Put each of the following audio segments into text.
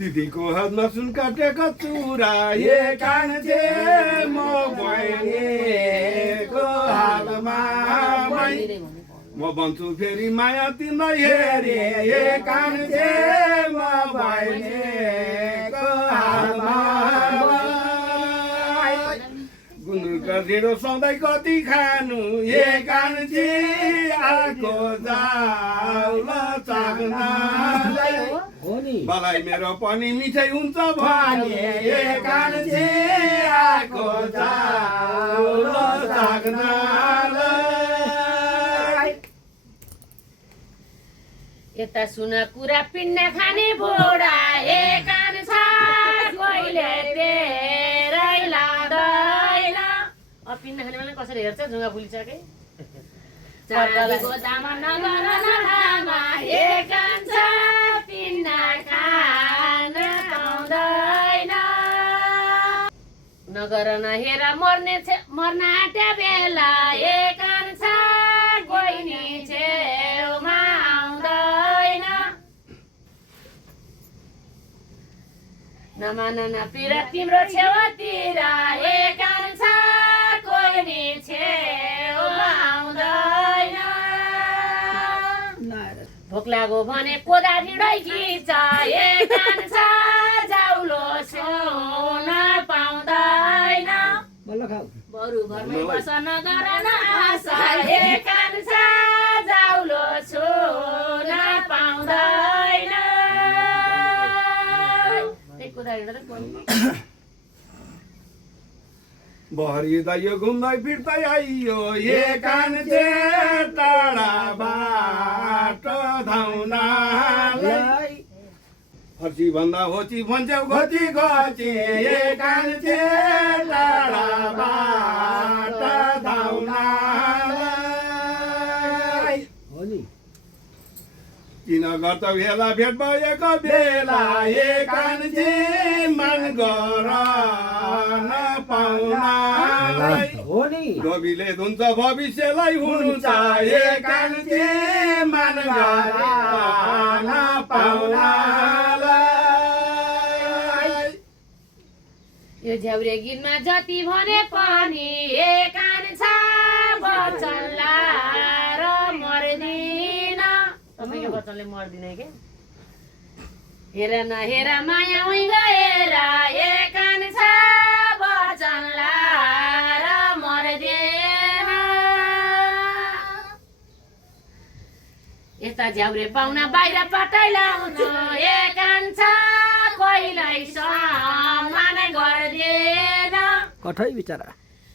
दिदीको हातमा सुन काटेको चुरा कान्छे म बहिनीको हालमा म भन्छु फेरि माया तिमीलाई हेरे कान्छे म बहिनीको हालमा गुन्द्रुकका ढिँडो सधैँ कति खानु कान्छे आको जाउल चाख्नलाई मलाई मेरो पनि मिठाई हुन्छ भने कान्छे आको जाउल चाख्नलाई यता सुन कुरा पिण्ड खाने बोडा कान्छा कहिले तेरै लाँदैन पिण्ड खाने बेला कसरी हेर्छ जुङ्गा फुलिसके गोदामा नगर नखामा कान्छा पिण्ड खान पाउँदैन नगर नहेर मर्न आँट्या बेला कान्छा गोइनी छेउमा आउँदैन नमान नपिर तिम्रो छेउतिर कान्छा गोइनी छेउमा आउँदैन भोक लाग्यो भने कोदा ढिँडै खिच्छ कान्छा जाउलो सुन पाउँदैन बरु घरमै बस नगर आशा कान्छा जाउलो सुन पाउँदैन बहरी दाइयो घुम्दै फिर्दै आइयो कान्छे टाढा बाटो धाउनालाई फर्सी भन्दा होची भन्छौ घची घची कान्छे टाढा बाटो धाउनालाई किन गर्छ भेला भेट भएको बेला कान्छे मन गर नपाउनालाई डोबीले धुन्छ भविष्यलाई हुन्छ कान्छे मन गर नपाउनालाई यो झ्याउरे गीतमा जति भने पनि कान्छा बच्चनला र मर्दिन तपाईको बच्चनले मर्दिन के हेर नहेर माया उइ गएर कान्छा बच्चनला र मर्दिन यता झ्याउरे पाउना बाहिर पटाइलाउँछु कान्छा कहिल्यै सम्मान गर्दैन कठै बिचरा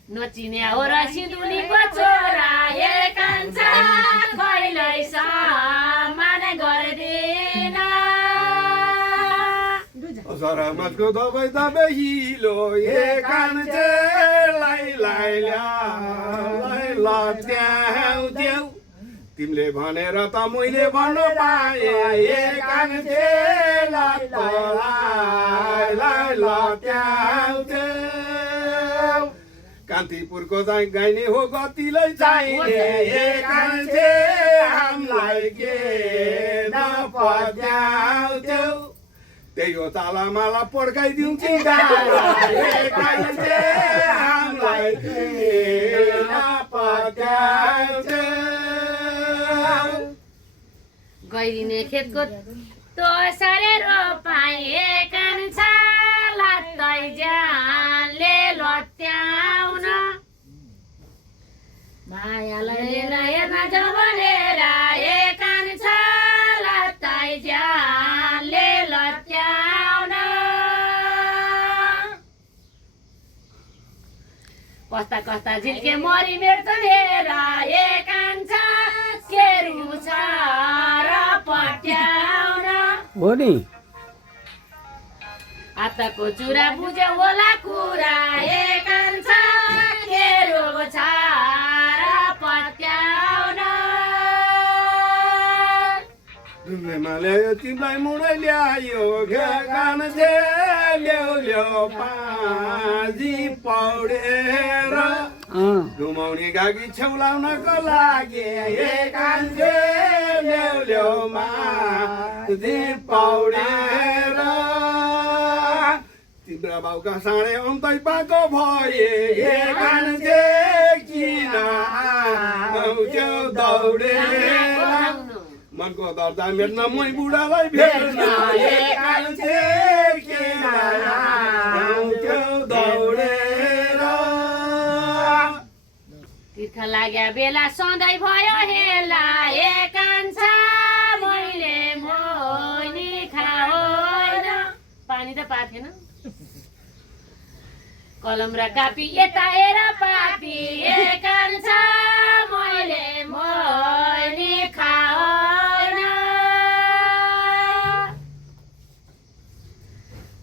नचिने हो र सिन्धुलीको छोरा कान्छा कहिल्यै सम्मान गर्दैन सरामतको दबाई दबाई हिलो कान्छे लाई लत्याउ तिमीले भनेर त मैले भन्नु पाएँ कान्छे लत्याउ कान्तिपुरको चाहिँ गाइने हो गतिलै चाहिने कान्छे हामीलाई के नपत्याउँथ्यौ त्यही हो तालामाला पड्काइदिउँ कान्छे हामीलाई के नपत्याउँथ्यौ गइदिने खेतको तो सारे रोपाए कान्छा लात्तै ज्यानले लत्याउन मायालाई हेर्न जबनेर कान्छा लात्तै ज्यानले लत्याउन कस्ता कस्ता झिल्के मरि मेट्छन् हेर कान्छा के रुछ र पट्याउन हो नि आताको चुरा बुझ्यो होला कुरा कान्छा के रोग छ र पट्याउन दुर्लेमा ल्यायो तिमीलाई मुडै ल्यायो कान्छे ल्याउ पाजी पौडेर घुमाउने गागी छेउलाउनको लागि कान्छे ल्याउ माजी पौडेर मेरा बाउका साँडे अन्तै पाएको भए हे कान्छे किन आउँथ्यौ दौडेर मनको दर्दा मेट्न मै बुढालाई भेट्न हे कान्छे किन आउँथ्यौ दौडेर तीर्थ लाग्या बेला सधैँ भयो हेला हे कान्छा मैले मोहिनी खाओइन पानी त पाथेन कलम र कापी यता हेर पापी हे कान्छा मैले मोहिनी खाओइन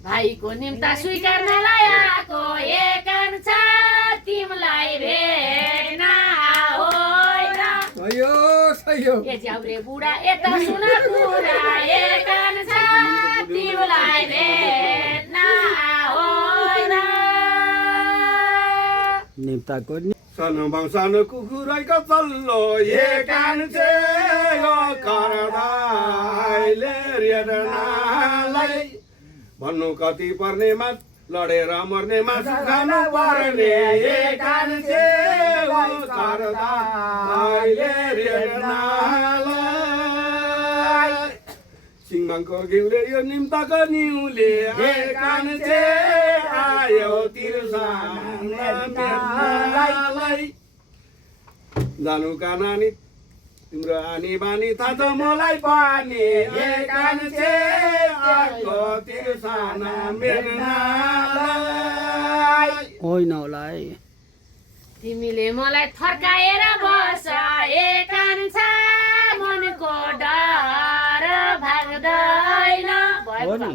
भाइको निम्ता स्वीकार्नलाई आएको हे कान्छा तिमीलाई भेट्न होइन ए ज्याउरे बुढा यता सुन कुरा हे कान्छा तिमीलाई भेट्न होइन निम्ताको सानो भाउ सानो कुकुरैको चल्लो हे कान्छे यो करदाइले रेडनालाई भन्नु कति पर्नेमा लडेर मर्नेमा सुखानु पर्ने हे कान्छे यो करदाइले रेडनालाई सिङमाङको घिउले यो निम्ताको निउले हे कान्छे आयो तिर्सालाई जानु का नानी तिम्रो आनी बानी थाहा छ मलाई पनि हे कान्छे आयो तिर्साना मेघनालाई होइन होला है तिमीले मलाई थर्काएर बस हे कान्छा मनको डर भाग्दैन हो नि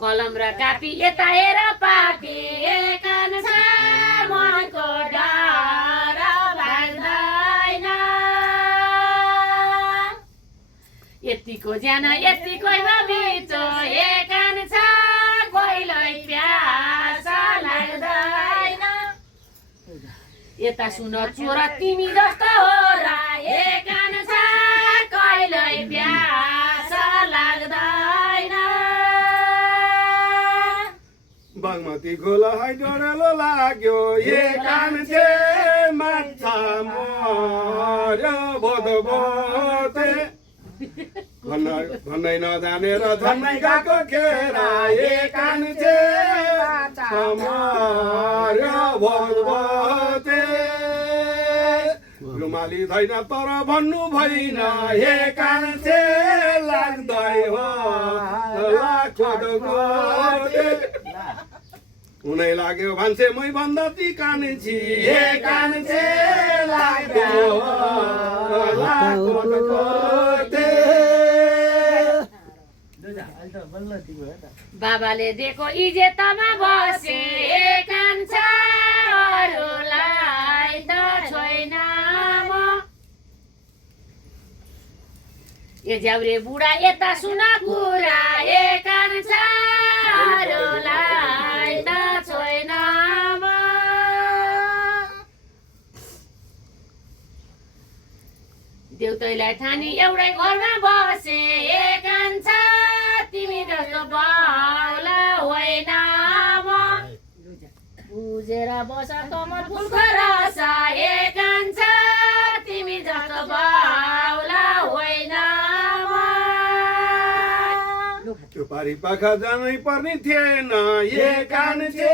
कलम र कापी यता हेर पापी हे कान्छा मनको डर भाग्दैन यतिको ज्यान यतिकैमा बिचो हे कान्छा कोहीलाई प्यास लाग्दैन यता सुन छोरा तिमी जस्तो हो र हे कान्छा कहिल्यै प्यास लाग्दैन बागमती खोला है डढेलो लाग्यो हे कान्छे माछा मर्यो बोधो बोते भन्नै नजानेर झन्नै गएको खेरा हे कान्छे मर्यो बोधो बोते रुमाली छैन तर भन्नु भएन हे कान्छे लाग्दै हो लाखोटे हुनै लाग्यो भान्से मै भन्दा ती कान्छी हे कान्छे लाग्दै हो लाखोटे बाबाले दिएको इज्जतमा बसे हे कान्छा अरूलाई त छैन म ए ज्याउरे बुढा यता सुन कुरा हे कान्छा अरूलाई त छैन म देउतैलाई ठानी एउटै घरमा बसे हे कान्छा तिमी जस्तो बाउला होइन म बुझेर बस कमल फुलको रस हे कान्छा तिमी जस्तो बाउला होइन म त्यो पारी पाखा जानै पर्ने थिएन हे कान्छे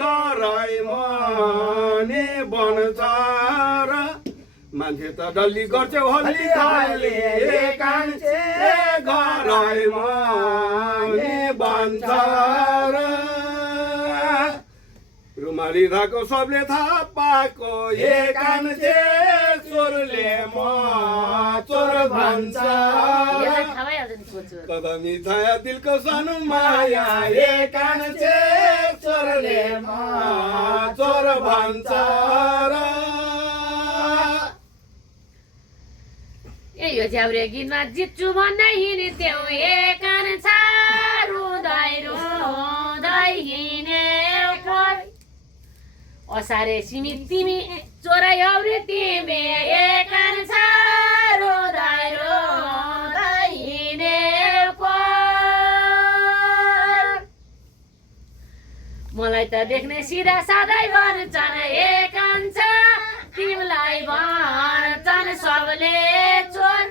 घरै मने बन्छ र मान्छे त डल्ली गर्छौ हल्ली खाले हे कान्छे घरै मने बन्छ र रुमाली धाको सबले थाहा पाएको हे कान्छे चोरले म चोर भन्छ कदमी छाया दिलको सानो माया हे कान्छे चोरले म चोर भन्छ र ए यो ज्याउरे गीतमा जित्छु भन्दै हिँड्थ्यौ हे कान्छा रुँदै रुँदै हिँडेको असारे सिमी तिमी चोरै औरी तिमी हे कान्छा रुँदै रुँदै हिँडेको मलाई त देख्ने सिधा साधै भन्छन् हे कान्छा तिमीलाई भन्छन् सबले चोर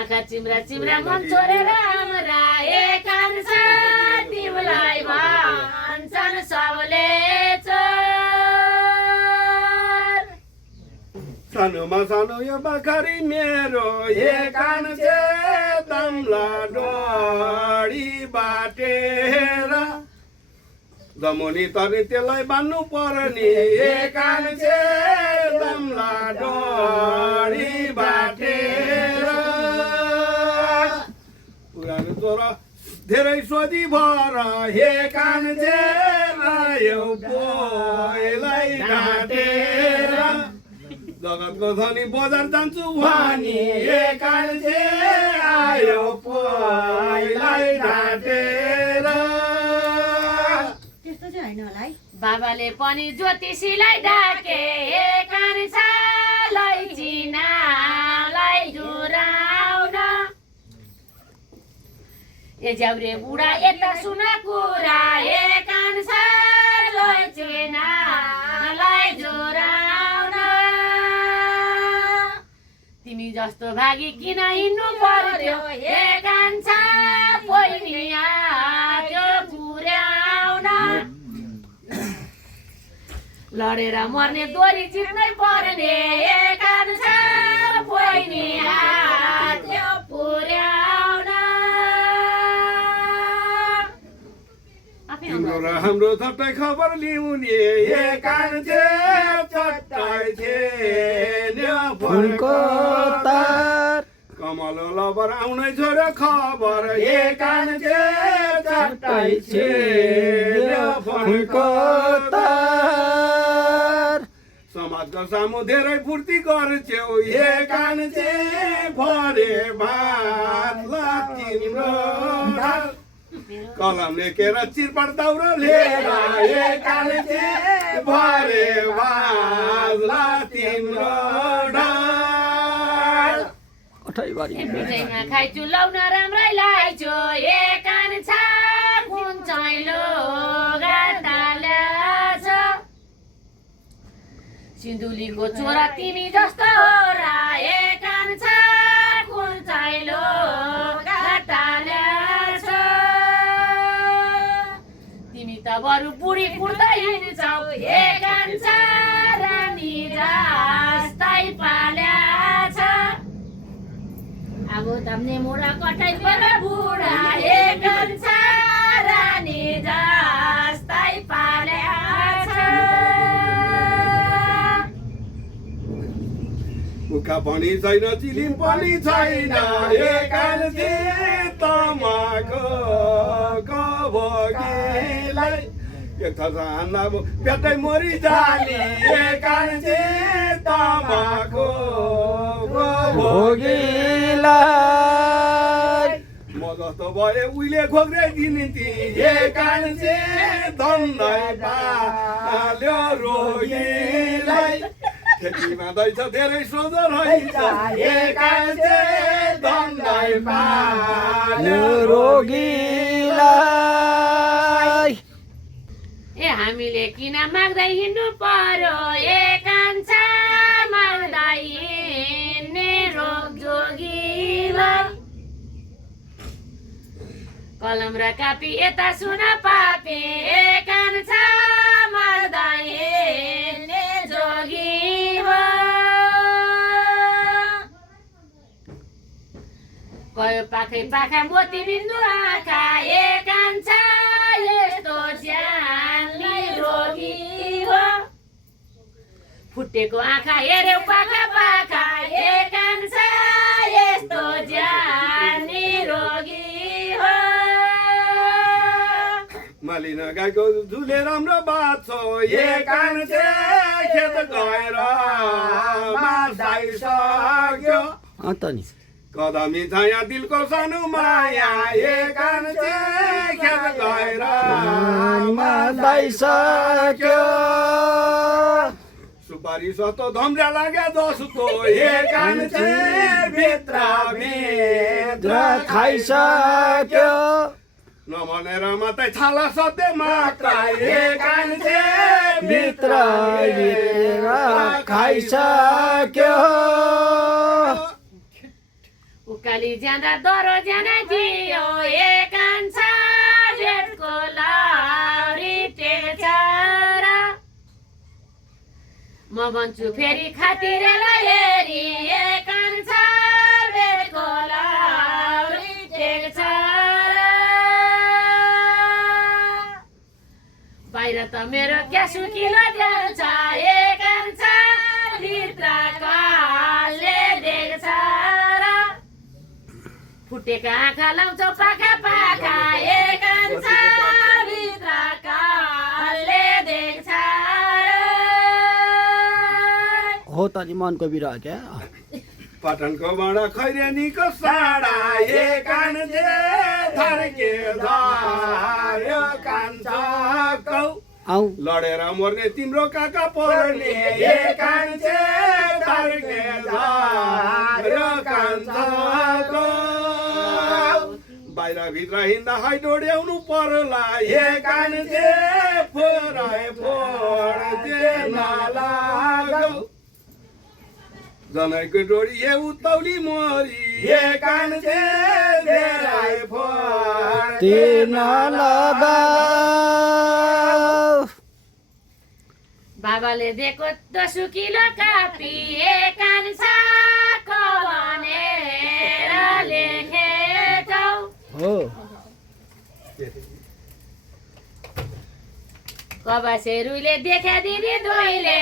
आँखा चिम्रा चिम्रा मन छोडेर हाम्रा हे कान्छा तिमीलाई भन्छन् सबले चोर सानोमा सानो यो बाखरी मेरो हे कान्छे दम्ला डोरी बाटेर जमुनी तरी त्यसलाई बान्नु पर्ने हे कान्छे दम्ला डोरी बाटेर पुरानो छोरा धेरै सोधी भर हे कान्छे लायो पोइलाई ढाँटेर जगतको धनी बजार जान्छु भनी हे कान्छे आयो पोइलाई ढाँटेर त्यस्तो चाहिँ होइन होला है बाबाले पनि ज्योतिषीलाई डाके हे कान्छालाई चिनालाई जुराउन ए ज्याउरे बुढा यता सुन कुरा हे कान्छालाई चिनालाई जुराउन तिमी जस्तो भागी किन हिँड्नु पर्यो हे कान्छा पोइनिया त्यो पुर्याउन लडेर मर्ने दोरी जित्नै पर्ने हे कान्छा पोइनिया त्यो पुर्याउन तिम्रो र हाम्रो छट्टै खबर ल्याउने हे कान्छे छट्टै थियो फुलको तार कमल लबर आउनै छोड्यो खबर हे कान्छे छट्टै थियो फुलको तार समाजको सामु धेरै फुर्ती गर्छौ हे कान्छे भरे भातला तिम्रो ढाल कलम लेखेर चिरपाट दाउरा लिएर हे कान्छे भरे भातला तिम्रो ढाल अठैबारी मिठाईमा खाइछु लाउन राम्रै लाइछु हे कान्छा कुन चैलो गाताल्याछ सिन्धुलीको छोरा तिमी जस्तो हो र हे कान्छा कुन चैलो गाताल्याछ तिमी त बरु बुढी कुर्दै हिँड्छौ हे कान्छा रानी जस्तै पाल्याछ अब तम्ने मोरा कतै पर बुढा हे कान्छा रानी जस्तै पाल्याछ उखा पनि छैन चिलिम पनि छैन हे कान्छे तमाको भोगीलाई एक थर पेटै मरि जाली हे कान्छे तमाको भोगीलाई म जस्तो भए उहिले खोक्रे दिन्थी हे कान्छे धन्दै पाल्यो रोगीलाई खेतीमा दैछ धेरै सोझो रहेछ हे कान्छे धन्दै पाल्यो रोगीलाई ए हामीले किन माग्दै हिँड्नु पर्यो हे कान्छा माग्दै हिँड्ने रोग जोगीलाई कलम र कापी यता सुन पापे हे कान्छा माग्दै हिँड्ने जोगी गयो पाखै पाखा मोती बिन्दु आँखा हे कान्छा यस्तो ज्यानली रोगी हो फुटेको आँखा हेर्यौ पाखा पाखा हे कान्छा यस्तो ज्यानली रोगी हो मालिन गाईको झुले राम्रो बात छ हे कान्छे खेत गएर मार्दै अन्त नि कदमी छाया दिलको सानो माया हे कान्छे खेत गएर मार्दैसक्यो सुपारी सस्तो धम्रा लाग्यो जस्तो हे कान्छे भित्र खाइसक्यो नभनेर मात्रै छाला सत्य मात्र कान्छे भित्र भित्र खाइसक्यो उकाली जाँदा दरो जाँदा दियो कान्छा जेठको लाउरी टेक्छ र म भन्छु फेरि खातिरलाई हेरी कान्छा जेठको लाउरी टेक्छ र बाहिर त मेरो क्या सुकिलो जान्छ कान्छा भित्र कालले देख्छ र फुटेका आँखा लाउँछौ पाखा पाखा कान्छा भित्र कालले देख्छ हो त नि मनको बिरह क्या पटनको बडा खैरेनीको साडा कान्छे थर्के धार्यो कान्छको आऊ लडेर मर्ने तिम्रो काका पर्ने कान्छे थर्के धार्यो कान्छको बाहिर भित्र हिँड्दा है डोड्याउनु पर्ला कान्छे फोराए फोड्थे नलागौ जनैको डोरी उतौली मोरी कान्छे धेरै फोड्थे नलगाऊ बाबाले दिएको 10 किलो कापी कान्छाको भनेर लेखेछौ हो कबासेरुले देखा दिदी दोइले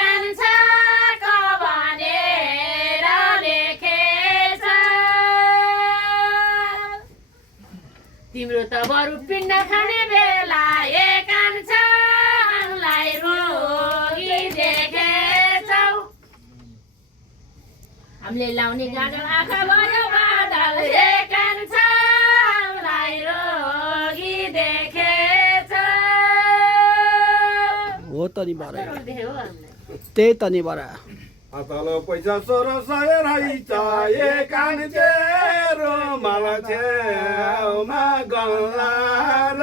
कान्छाको भनेर लेखेछ तिम्रो त बरु पिण्ड खाने बेला कान्छालाई रोगी देखेछौ हामीले लाउने गाडो आँखा भयो बादल कान्छालाई रोगी देखेछ हो त नि बरा देख्यो हामीलाई त्यही त नि बरा अतल पैसा 1600 रहेछ कान्छे रोमाल छेउमा गल्ला र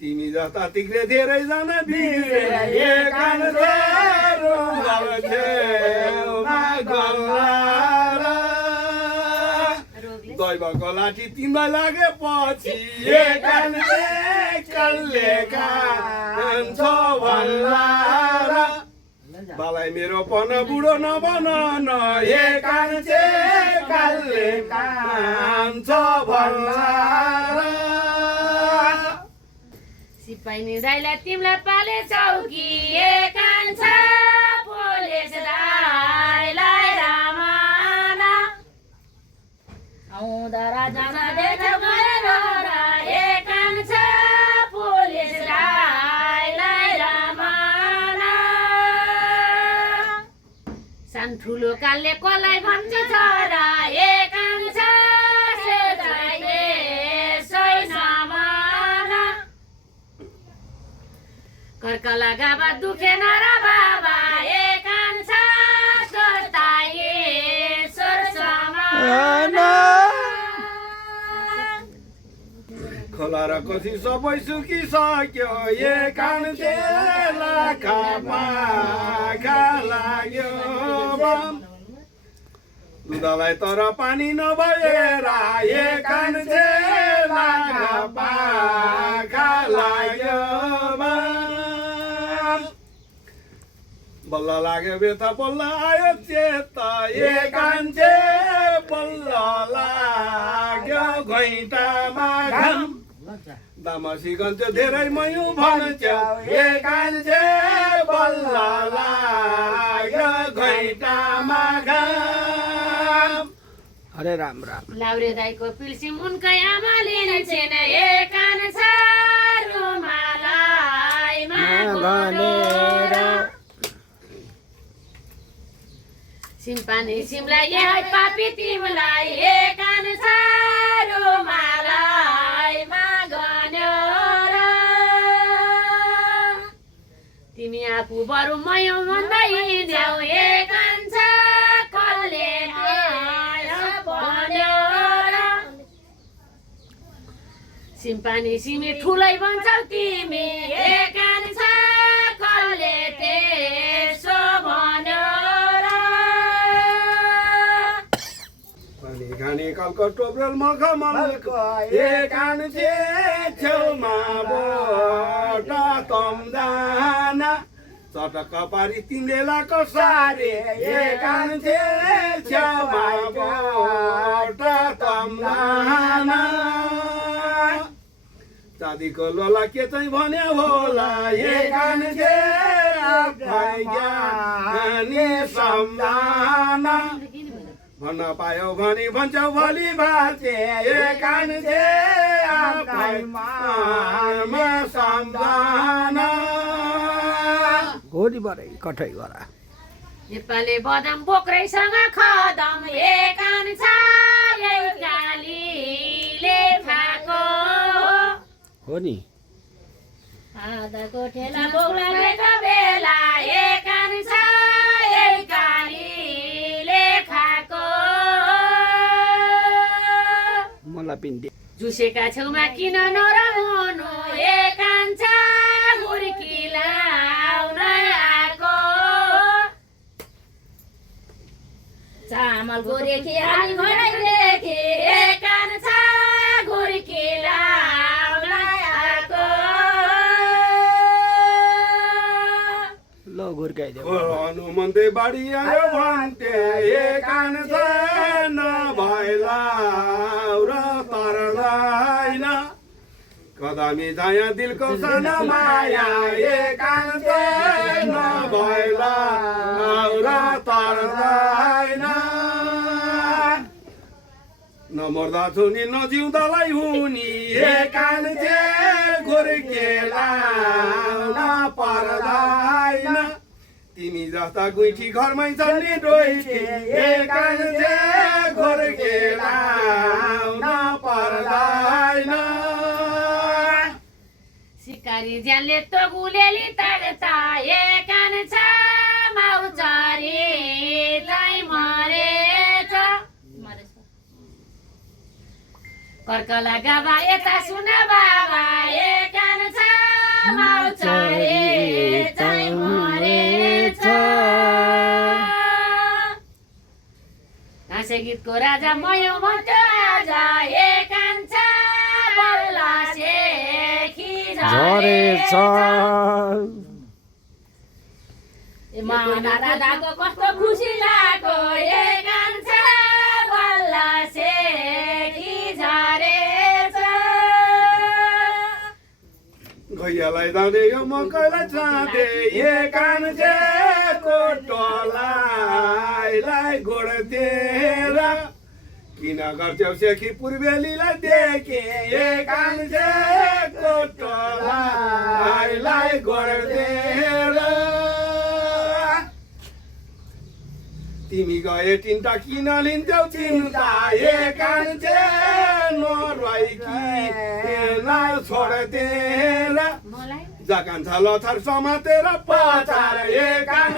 तिमी जस्ता तिग्रे धेरैजना बिरे कान्छे रोमाल छेउमा गल्ला र दैवको लाठी तिमीलाई लागेपछि कान्छे कसले खान्छ भल्ला र बालाई मेरो पन बुढो नबन कान्छे कसले खान्छ भल्ला र सिपाही दाइलाई तिमीलाई पाले चौकी कान्छा पुलिस दाइलाई रामना आउँदा राजामा देख्यो गरेर कान्छा पुलिस दाइलाई रामना सान ठुलो कालले कसलाई भन्छ छोरा कान्छा सेताइले सैनामाना कर्कला गाबा दुखेन र बाबा कान्छा सोताए सोरसमा खोला र कसी सबै सुकिसक्यो कान्छे लाखा पाखा लाग्यो दुधलाई तर पानी नभएर कान्छे लाखा पाखा लाग्यो बल्ल लाग्यो बेथा बल्ल आयो चेता कान्छे बल्ल लाग्यो घैँटामा घाम दामसी गन्छ धेरै मयु भन्छ कान्छे बल्ल लाग्यो घैँटामा घाम अरे राम राम लाउरे दाइको पिल्सिम उनकै आमाले छैन कान्छा रुमालाई भनेर सिम्पानी सिमलाई पापी तिमलाई कान्छा रुमालाई माग्यो र तिमी आफू बरु मयो भन्दै हिँड्यौ कान्छा कसले भन्यो र सिम्पानी सिमी ठुलै भन्छौ तिमी एक कान छ कसले त्यसो भन्यो र पानी खाने कलको टोप्रेल मखमलको एक कान छेउमा बोट तम्दाना चटक्क पारी तिमीलाको सारे एक कान छेउमा बोट तम्दाना चाँदीको लोला के चाहिँ भन्यो होला एक कान ज्ञानी सम्झाना भन्न पायो भने भन्छौ भोलि बाँचे एक कान सम्झाना घोडी बराई कठै गरा नेपाली बदाम बोक्రైसँग खदम एक कान छ यही कालीले खाएको हो नि आधाको ठेला बोक्लाको बेला एक कान छ यही कालीले खाएको मलाई पिन्डे झुसेका छेउमा किन नरमाउनु एक कान छ गुर्की लाउन आएको चामल गोरेकी हाली घरैदेखि एक कान छ गुर्की लाउन आएको ल गुर्काइदेऊ हनुमन्ते बाढी आयो भन्थे एक कान छ नभएला र तरदैन कदमी छाया दिलको सानो माया एक कान छ नभएला र तरदैन नमर्दा छुनी नजिउँदालाई हुनी एक कान गोर्खेला पर्दैन तिमी जस्ता गुठी घरमै छन् नि डोइठी एक कान गोर्खेला पर्दैन सिकारी ज्यानले त गुलेली ताग्ता एक कान छ माउचारी चाहिँ मरेछ कर्कला गावा यता सुन बाबा एक कान छ माउचारी चाहिँ मरेछ हाँसे गीतको राजा मयो भन्थ्यो आज एक कान छ बल्ला सेखी झरेछ माना दादाको कस्तो खुसी लाग्यो एक कान छ बल्ला सेखी झरेछ गैयालाई दाँधे यो मकैलाई चाँदे एक कान कोटोलाई गोड्थेर किन गर्थ्यौ सेखी पूर्वेलीलाई देखे एक कान कोटोलाई गोड्थेर तिमी गए तिनटा किन लिन्थ्यौ चिन्ता एक कान नरवाइकी छोड्थेर जाकान्छ लथर समातेर पचार एक कान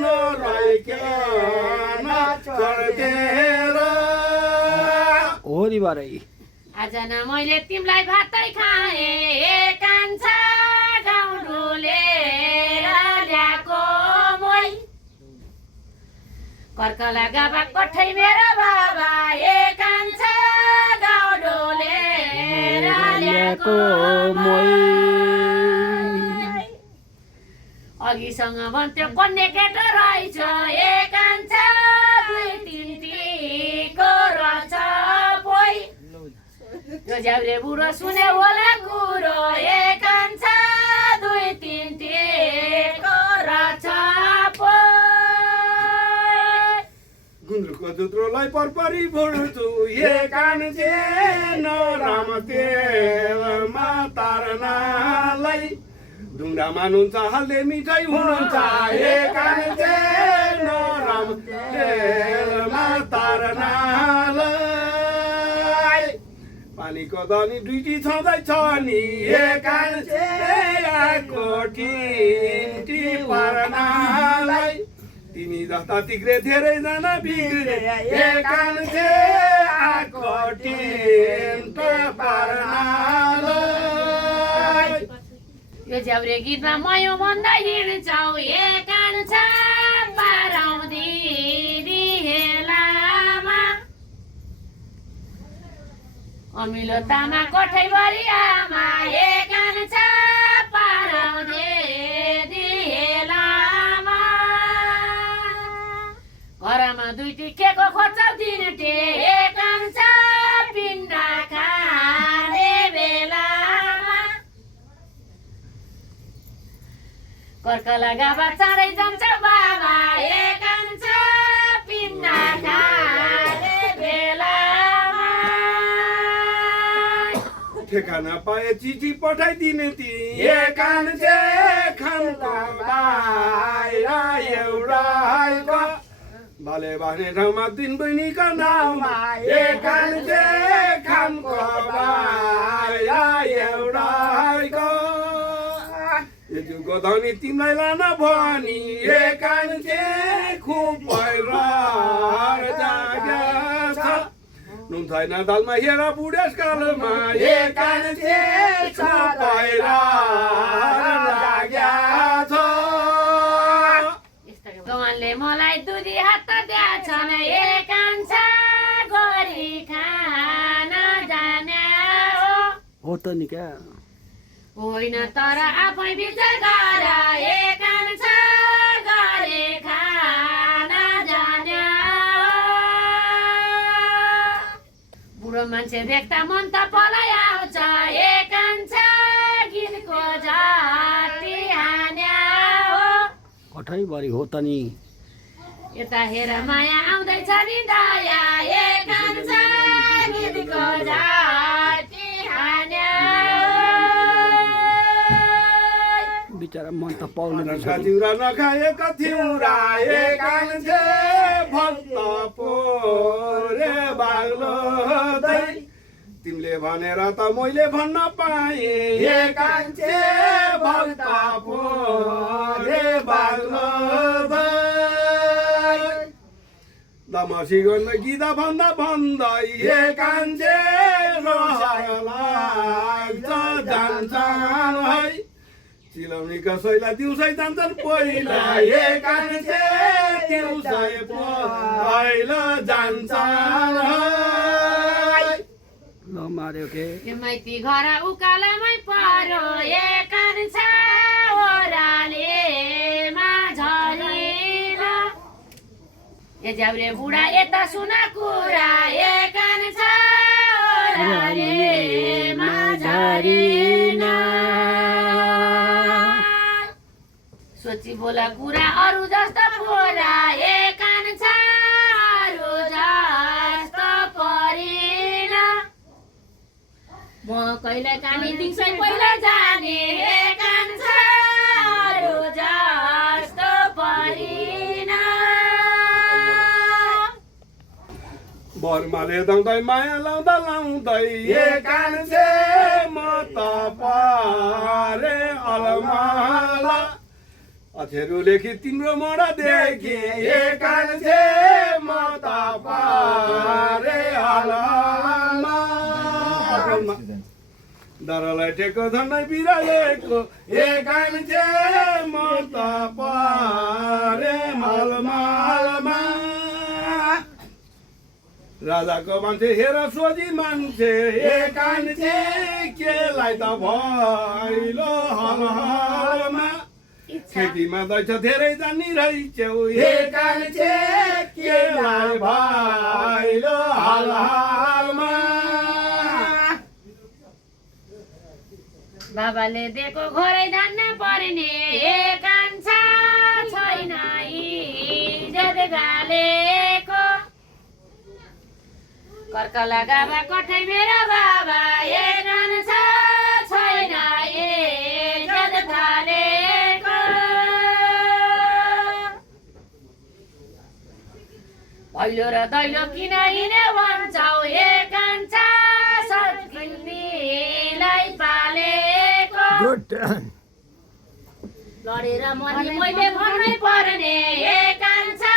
नरवाइकन छोड्थेर हो नि बराई आज न मैले तिमीलाई भातै खाएँ एक कान छ गाउँ डुलेर ल्याएको मै कर्कला गाभा कठै मेरो बाबा एक कान छ गाउँ डुलेर ल्याएको मै अघिसँग भन्थ्यो कन्या केटो रहेछ एक कान छ दुई तिन टीको रहेछ पोइ यो झ्याउरे बुढो सुने होला कुरो एक कान छ दुई तिन टीको रहेछ पोइ गुन्द्रुकको जुत्रोलाई परपरी बुढ्छु एक कान नराम तेलमा तार्नालाई ढुङ्गा मानुहुन्छ हाल्ने मिठाई हुनुहुन्छ एक कान नराम तेलमा तार्नालाई पानीको धनी दुईटी छँदैछ नि एक कान कोठी पार्नालाई तिमी जस्ता तिग्रे धेरैजना बिग्रे एक कान कोठी पार्ना झ्याउरे गीतमा मयो भन्दा हिँड्छौ ए कान्छा पाराउँदी दिहेलामा अमिलो तामा कोठैभरि आमा ए कान्छा पाराउँदे दिहेलामा घरमा दुईटी केको खोज्छौ दिनटे ए कान्छा पिण्डा खाने बेलामा कर्कला गाभा चाँडै जान्छ बाबा ए कान्छा पिण्डा खाने बेलामा ठेगाना पाए चिठी पठाइदिने ती ए कान्छे खानको बाहिर एउटाको बाले बाँड्ने ठाउँमा तिन बहिनीको नाउँमा ए कान्छे खानको बाहिर एउटाको यजुको धनी तिमीलाई लान भनी ए कान्छे खुब भएर जाग्या छ नुन छैन दालमा हेर बुढेसकालमा ए कान्छे खुब भएर जाग्या छ गवानले मलाई दुधी हात दिएछन् ए कान्छा गरी खान जाने हो त नि क्या होइन तर आफै विचार गर ए कान्छा गरी खान जाने बुढो मान्छे देख्दा मन त पलाइ आउँछ ए कान्छा गीतको जाति हान्या हो कठैभरि हो त नि यता हेर माया आउँदैछ नि दया ए कान्छा गीतको जाति हान्या बिचरा मन त पाउनु तिउरा नखाएका थिउरा ए कान्छे भक्त पोरे बाग्लो दै तिमीले भनेर त मैले भन्न पाएँ ए कान्छे भक्त पोरे बाग्लो दै दमसी गर्न गीत भन्दा भन्दै ए कान्छे लाग्छ जान्छन् है चिलाउने कसैलाई दिउँसै जान्छन् पहिला ए कान्छे दिउँसै पहिला जान्छन् ल मार्यो के यो माइती घर उकालोमै पर्यो ए कान्छा ओह्रालेमा झरिन ए झ्याउरे बुढा यता सुन कुरा ए कान्छा ओह्रालेमा झरिन सोची बोला कुरा अरू जस्तो बोला ए कान्छा अरू जस्तो परिन म कहिले कानी दिन्छै पहिला जाने ए कान्छा अरू जस्तो परिन बर्माले दाउँदै माया लाउँदा लाउँदै ए कान्छे म त परे अलमाला अथेरो लेखी तिम्रो मोडा देखे ए कान्छे म त परे अलमा डरलाई टेको झन्डै बिरालेको ए कान्छे म त परे मलमालमा राजाको मान्छे हेर सोझी मान्छे ए कान्छे केलाई त भैलो हलहलमा खेतीमा दैछ धेरै जानी रहेछौ ए कान्छे केलाई भैलो हलहलमा बाबाले दिएको घोरै धान्न पर्ने ए कान्छा छैन इज्जत गालेको कर्कला गाभा कोठै मेरो बाबा ए कान्छा छैन इज्जत गालेको भैलो र दैलो किन हिँड्यो भन्छौ ए कान्छा सकिन्नीलाई पालेको लडेर मर्ने मैले भन्नै पर्ने ए कान्छा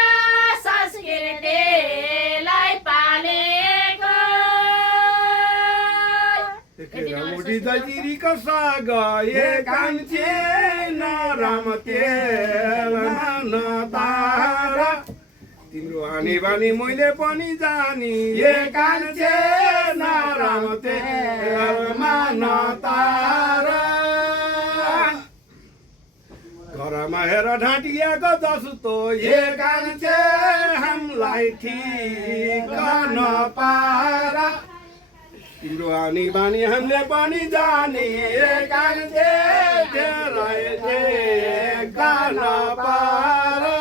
संस्कृतिलाई पालेको उठी दजिरीको साग ए कान्छे नराम तेलमा नतारा तिम्रो हानी बानी मैले पनि जानी ए कान्छे नराम तेलमा नतारा घरमा हेर ढाँटिएको जस्तो ए कान्छे हामीलाई ठिक नपारा तिम्रो हानी बानी हामीले पनि जाने ए कान्छे नपारा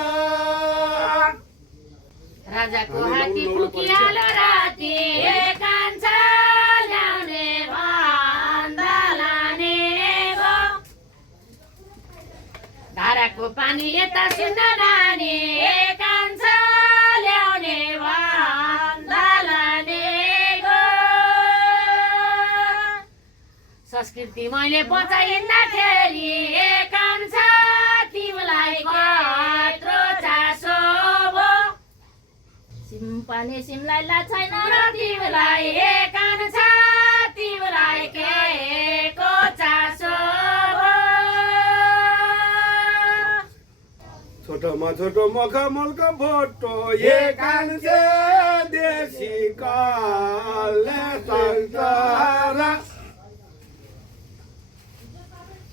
राजाको हात्ती पुगिहाल्यो राति ए कान्छा ल्याउने भन्दा लाने गो धाराको पानी यता सुन्न नानी ए कान्छा ल्याउने भन्दा लाने गो संस्कृति मैले बचाइँदाखेरि ए कान्छा तिमीलाई कत्रो चासो भो सिमपानी सिमलाई ला छैन र तिमीलाई ए कान्छा तिमीलाई के को चासो भो छोटोमा छोटो मखमलको फोटो ए कान्छे देशी कालले संसारा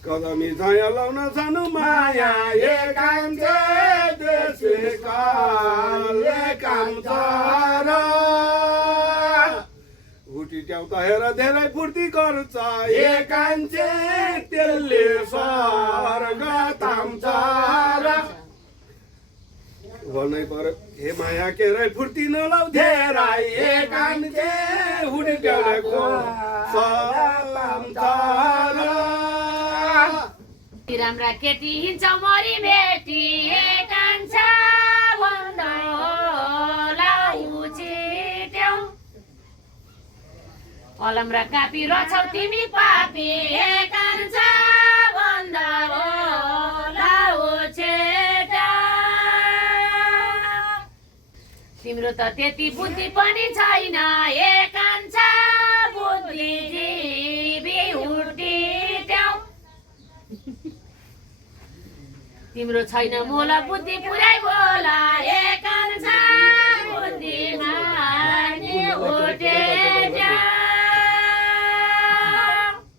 कदमी छाया लाउन सानो माया ए कान्छे देशी कालले काम चरा उठी ट्याउता हेर धेरै फुर्ती गर्छ ए कान्छे त्यसले स्वर्ग ताम्छ भन्नै पर्यो हे माया के रे फुर्ती नलाउ धेरै ए कान्छे उठी ट्याउको राम्रा केटी हिँड्छ मरी बेटी ए कान्छा भन्दा होला उछिट्यौ कलम र कापी रछौ तिमी पापी ए कान्छा भन्दा होला उछिट्यौ तिम्रो त त्यति बुद्धि पनि छैन ए कान्छा बुद्धि जीवी उठिट्यौ तिम्रो छैन मोला बुद्धि पुरै बोला ए कान्छा बुद्धिमानी उठिट्यौ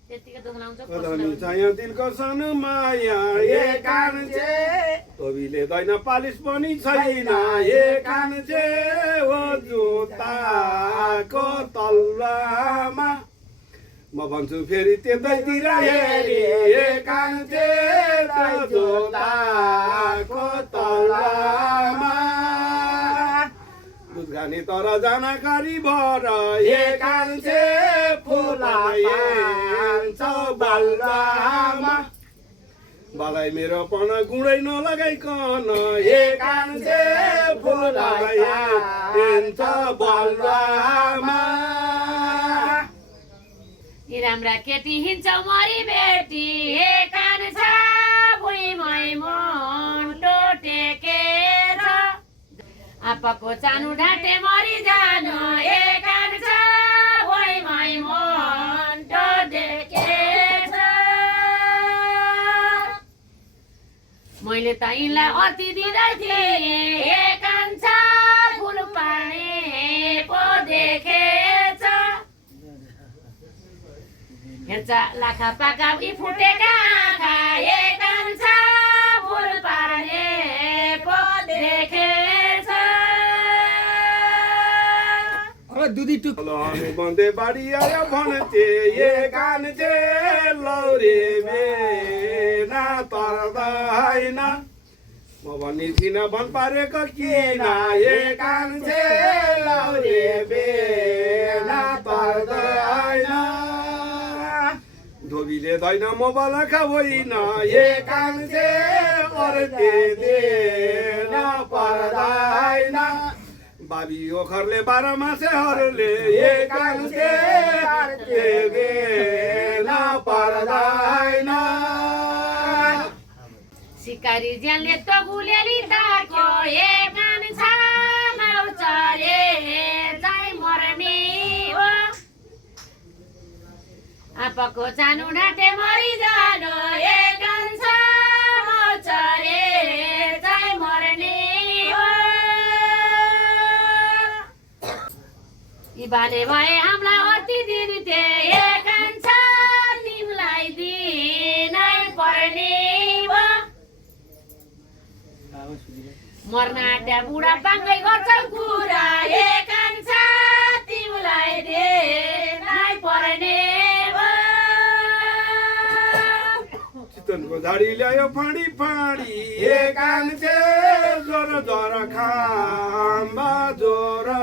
त्यतिकै दोहोऱ्याउँछ कदमी छाया दिलको सानो माया ए कान्छे तोबीले दैन पालिस पनि छैन ए कान्छे ओ जुत्ताको तल्लामा म भन्छु फेरि त्यतैतिर हेरी ए कान्छे जुत्ताको तल्लामा दुध खाने तर जानकारी भर ए कान्छे फुलाइन्छ बाल्लामा बालाई मेरो पन गुडै नलगाइकन ए कान्छे फुलाइन्छ बाल्लामा राम्रा केटी हिँड्छौ मरी बेटी ए कान्छा भुइँमै मुन्टो टेकेर आपाको चानु ढाँटे मरी जानु ए कान्छा भुइँमै मुन्टो टेकेर मैले त यिनलाई अति दिँदै थिएँ ए कान्छा फुल पानी पो देखेछ हेर्छ लाखा पाका उही फुटेका आँखा ए कान्छा फुल पार्ने पो देखेछ दुधी टुक बन्दे बारी आयो भन्थे ए कान्छे लौरे बेना पर्दैन म भन्ने थिइनँ भन पारेको किन ए कान्छे लौरे बेना पर्दैन धोबीले दैन म बलखा होइन ए कान्छे अर्थे देन पर्दैन बाबी ओखरले 12 मासेहरूले ए कान्छे अर्थे देन पर्दैन सिकारी ज्यानले त गुलेली ताक्यो ए कान्छा माउचरे जाइ मर्ने हो आपाको चानु ढाटे मरि जानु एक अंश मौचरे चाहिँ मर्ने हो यी बाले भए हामीलाई अति दिन्थे एक अंश तिमीलाई दिनै पर्ने हो मर्न आँट्या बुढा बाङ्गै गर्छौ कुरा एक अंश तिमीलाई दिनै पर्ने चितनको झाडी ल्यायो फाँडी फाँडी एक आन्छे ज्वरो ज्वरो खाम्बा ज्वरो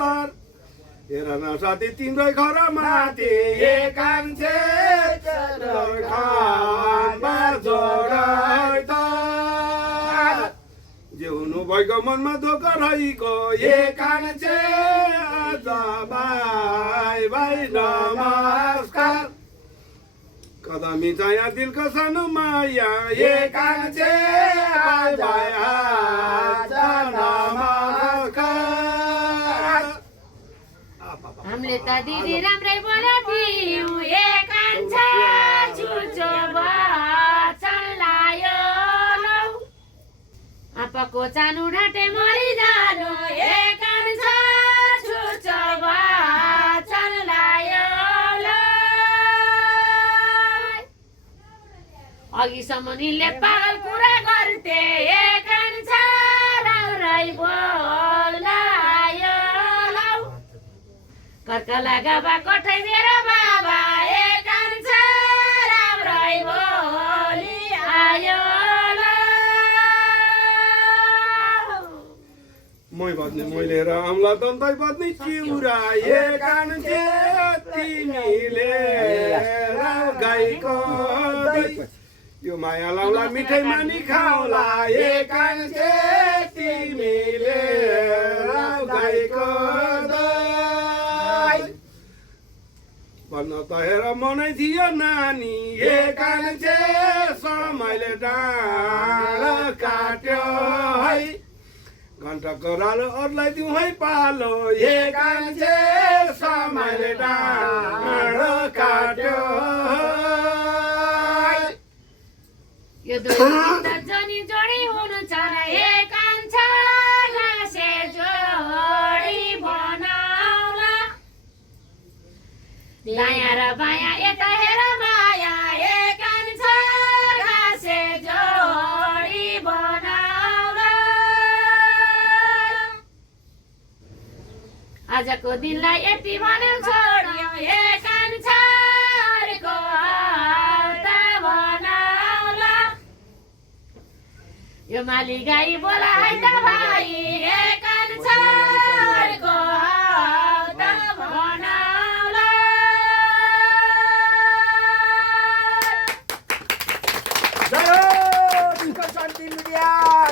तर हेर न साथी तिम्रै घर माथि एक आन्छे ज्वरो खाम्बा ज्वरो तर जे हुनु भएको मनमा धोका रहेको एक आन्छे आज बाई बाई नमस्कार कदमी छाया दिलको सानो माया एक आन्छे बाई बाई आज नमस्कार हामीले त दिदी राम्रै बोलेथ्यौँ एक अंश छुचो वचन लायो लौ आपाको चानु ढाटे मरि जानु एक अंश छुचो वचन लायो लौ अघिसम्म निले पागल कुरा गर्थे एक अंश राम्रै बोल्न आयो लौ कर्कला गाबा कोठै मेरो बाबा एक अंश राम्रै बोली आयो लौ मै बज्ने मैले र आम्ला दन्तै बज्ने चिउरा एक आन्छे तिमीले गाईको दही यो माया लाउला मिठाई मानी खाउला एक आन्छे तिमीले गाईको दही भन्न त हेर मनै थियो नानी एक आन्छे समयले डाँडा काट्यो है घण्टाको रालो अरूलाई दिउँ है पालो एक आन्छे समयले डाँडा काट्यो यो दुई जनी जोडी हुनु छ र एक अंश घाँसे जोडी बनाउला दायाँ र बायाँ यता हेर माया एक अंश घाँसे जोडी बनाउला आजको दिनलाई यति भन्यो छोड्यो एक अंश अर्को हप्ता बनाउला यो माली गाई बोला है त भाइ एक अंश अर्को हप्ता बनाउला जय हो शान्ति मिडिया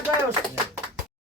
जय होस्